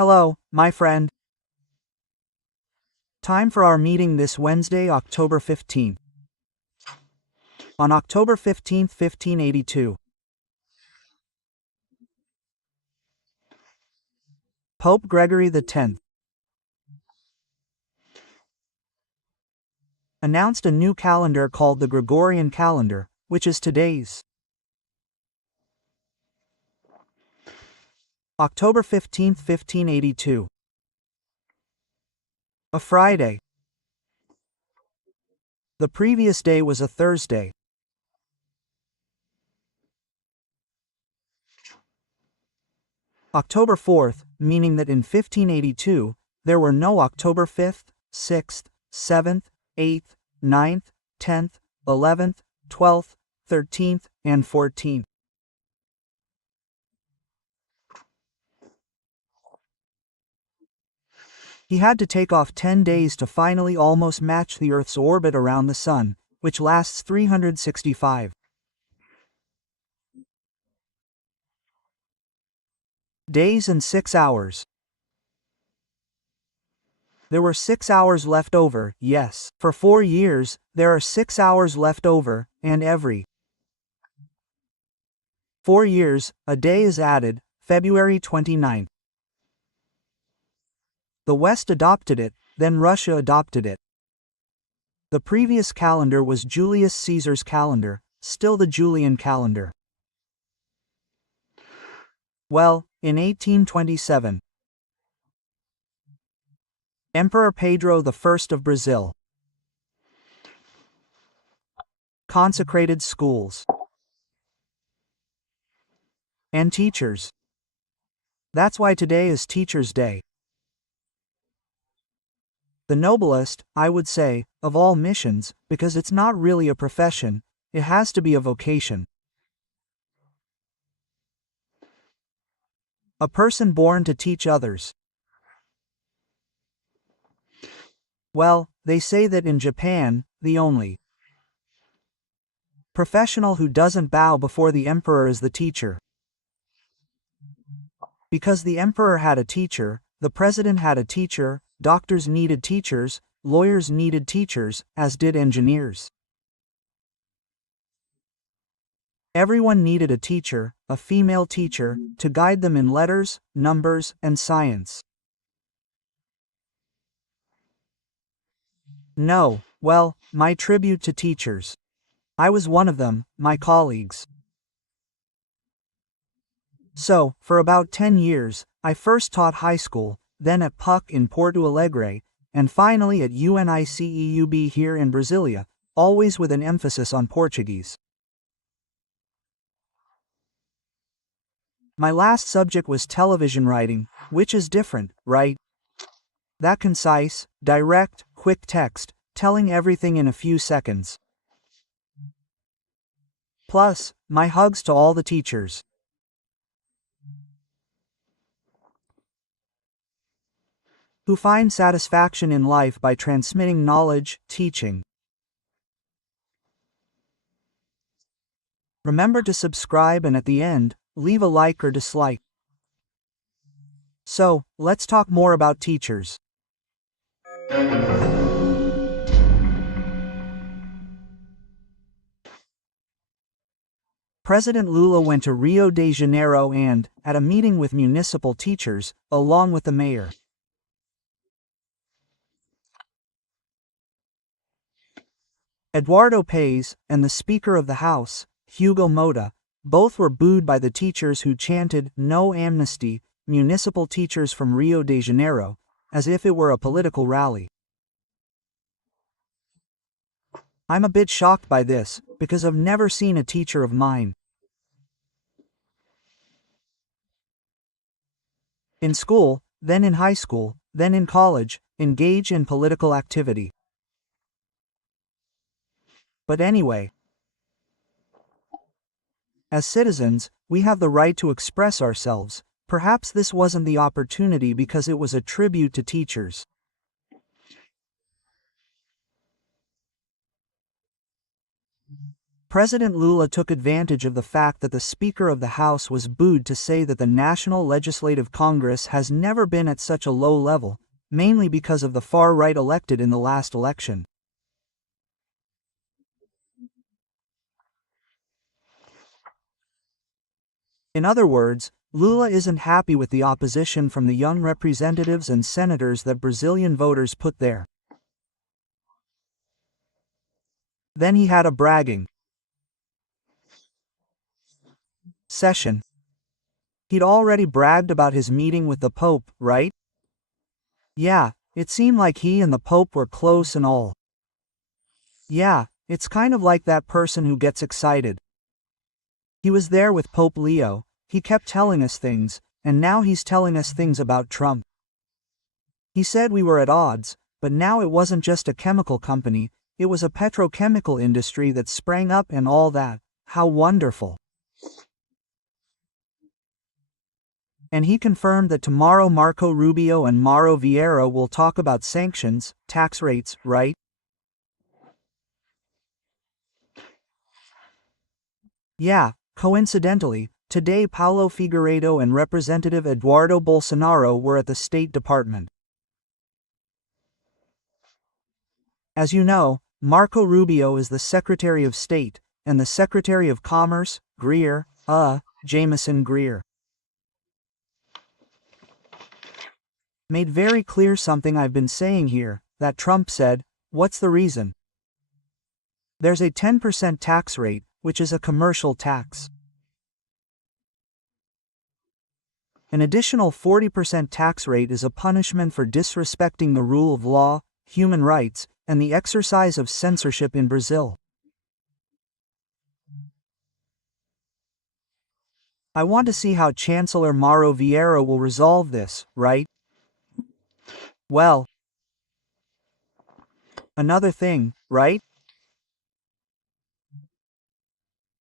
Hello, my friend. Time for our meeting this Wednesday, October 15th. On October 15th, 1582, Pope Gregory X announced a new calendar called the Gregorian calendar, which is today's October 15th, 1582. A Friday. The previous day was a Thursday. October 4th, meaning that in 1582, there were no October 5th, 6th, 7th, 8th, 9th, 10th, 11th, 12th, 13th, and 14th. He had to take off 10 days to finally almost match the Earth's orbit around the Sun, which lasts 365 days and 6 hours. There were 6 hours left over, yes. For 4 years, there are 6 hours left over, and every 4 years, a day is added, February 29th. The West adopted it, then Russia adopted it. The previous calendar was Julius Caesar's calendar, still the Julian calendar. Well, in 1827, Emperor Pedro I of Brazil consecrated schools and teachers. That's why today is Teachers' Day. The noblest, I would say, of all missions, because it's not really a profession, it has to be a vocation. A person born to teach others. Well, they say that in Japan, the only professional who doesn't bow before the emperor is the teacher. Because the emperor had a teacher, the president had a teacher, doctors needed teachers, lawyers needed teachers, as did engineers. Everyone needed a teacher, a female teacher, to guide them in letters, numbers, and science. No, well, my tribute to teachers. I was one of them, my colleagues. So, for about 10 years, I first taught high school, then at PUC in Porto Alegre, and finally at UNICEUB here in Brasilia, always with an emphasis on Portuguese. My last subject was television writing, which is different, right? That concise, direct, quick text, telling everything in a few seconds. Plus, my hugs to all the teachers. Who find satisfaction in life by transmitting knowledge, teaching. Remember to subscribe and at the end, leave a like or dislike. So, let's talk more about teachers. President Lula went to Rio de Janeiro and, at a meeting with municipal teachers, along with the mayor. Eduardo Paes, and the Speaker of the House, Hugo Mota, both were booed by the teachers who chanted "No Amnesty," municipal teachers from Rio de Janeiro, as if it were a political rally. I'm a bit shocked by this, because I've never seen a teacher of mine in school, then in high school, then in college, engage in political activity. But anyway, as citizens, we have the right to express ourselves. Perhaps this wasn't the opportunity because it was a tribute to teachers. President Lula took advantage of the fact that the Speaker of the House was booed to say that the National Legislative Congress has never been at such a low level, mainly because of the far right elected in the last election. In other words, Lula isn't happy with the opposition from the young representatives and senators that Brazilian voters put there. Then he had a bragging session. He'd already bragged about his meeting with the Pope, right? Yeah, it seemed like he and the Pope were close and all. Yeah, it's kind of like that person who gets excited. He was there with Pope Leo, he kept telling us things, and now he's telling us things about Trump. He said we were at odds, but now it wasn't just a chemical company, it was a petrochemical industry that sprang up and all that. How wonderful. And he confirmed that tomorrow Marco Rubio and Mauro Vieira will talk about sanctions, tax rates, right? Yeah, coincidentally, today Paulo Figueiredo and Representative Eduardo Bolsonaro were at the State Department. As you know, Marco Rubio is the Secretary of State, and the Secretary of Commerce, Greer, Jameson Greer, made very clear something I've been saying here, that Trump said, what's the reason? There's a 10% tax rate, which is a commercial tax. An additional 40% tax rate is a punishment for disrespecting the rule of law, human rights, and the exercise of censorship in Brazil. I want to see how Chancellor Mauro Vieira will resolve this, right? Well, another thing, right?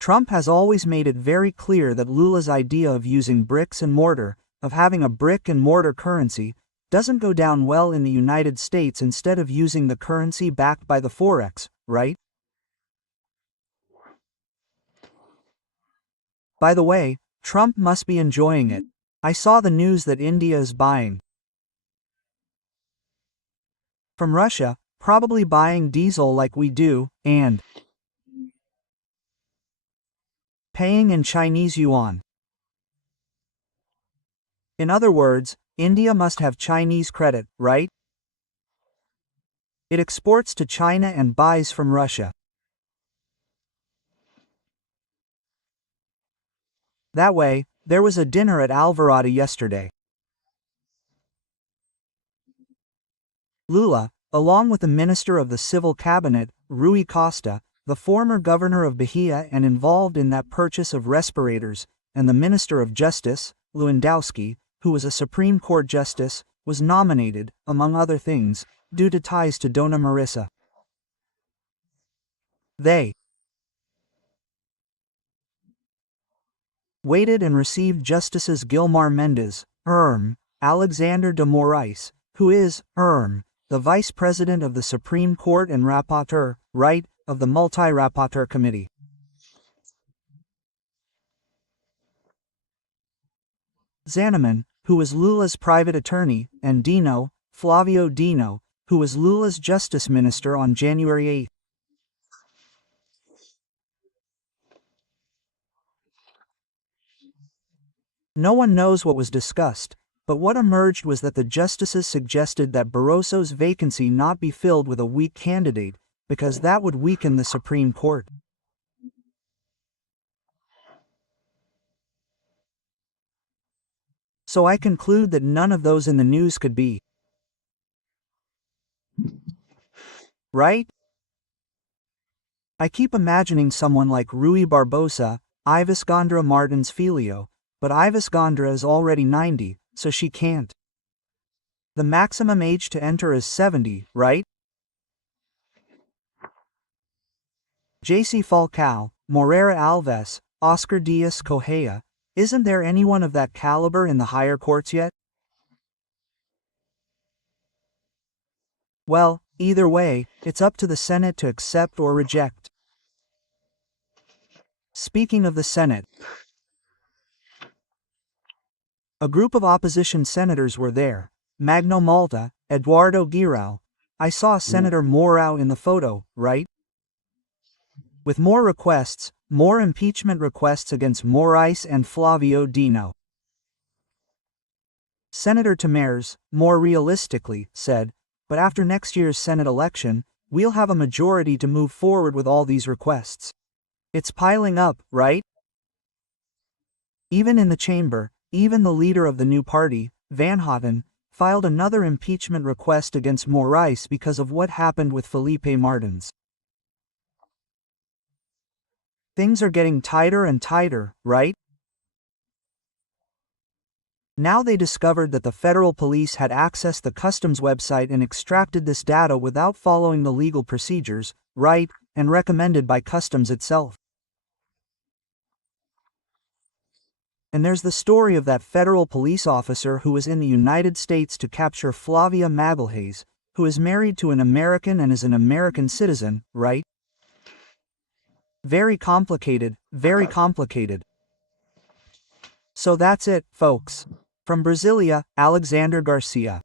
Trump has always made it very clear that Lula's idea of using bricks and mortar, of having a brick and mortar currency, doesn't go down well in the United States instead of using the currency backed by the forex, right? By the way, Trump must be enjoying it. I saw the news that India is buying from Russia, probably buying diesel like we do, and paying in Chinese yuan. In other words, India must have Chinese credit, right? It exports to China and buys from Russia. That way, there was a dinner at Alvorada yesterday. Lula, along with the Minister of the Civil Cabinet, Rui Costa, the former governor of Bahia and involved in that purchase of respirators, and the Minister of Justice, Lewandowski, who was a Supreme Court justice, was nominated, among other things, due to ties to Dona Marissa. They waited and received Justices Gilmar Mendes, Alexandre de Moraes, who is, the Vice President of the Supreme Court and Rapporteur, right, of the Multi-Rapporteur Committee. Zanneman, who was Lula's private attorney, and Dino, Flavio Dino, who was Lula's Justice Minister on January 8. No one knows what was discussed, but what emerged was that the justices suggested that Barroso's vacancy not be filled with a weak candidate, because that would weaken the Supreme Court. So I conclude that none of those in the news could be right? I keep imagining someone like Rui Barbosa, Ivesgandra Martins Filho, but Ivesgandra is already 90, so she can't. The maximum age to enter is 70, right? JC Falcao, Moreira Alves, Oscar Dias Correia, isn't there anyone of that caliber in the higher courts yet? Well, either way, it's up to the Senate to accept or reject. Speaking of the Senate, a group of opposition senators were there. Magno Malta, Eduardo Guirao. I saw Senator Mourão in the photo, right? With more requests, more impeachment requests against Moraes and Flavio Dino. Senator Tamers, more realistically, said, but after next year's Senate election, we'll have a majority to move forward with all these requests. It's piling up, right? Even in the chamber, even the leader of the new party, Van Houten, filed another impeachment request against Moraes because of what happened with Felipe Martins. Things are getting tighter and tighter, right? Now they discovered that the federal police had accessed the customs website and extracted this data without following the legal procedures, right, and recommended by customs itself. And there's the story of that federal police officer who was in the United States to capture Flavia Magalhães, who is married to an American and is an American citizen, right? Very complicated, very complicated. So that's it, folks. From Brasilia, Alexandre Garcia.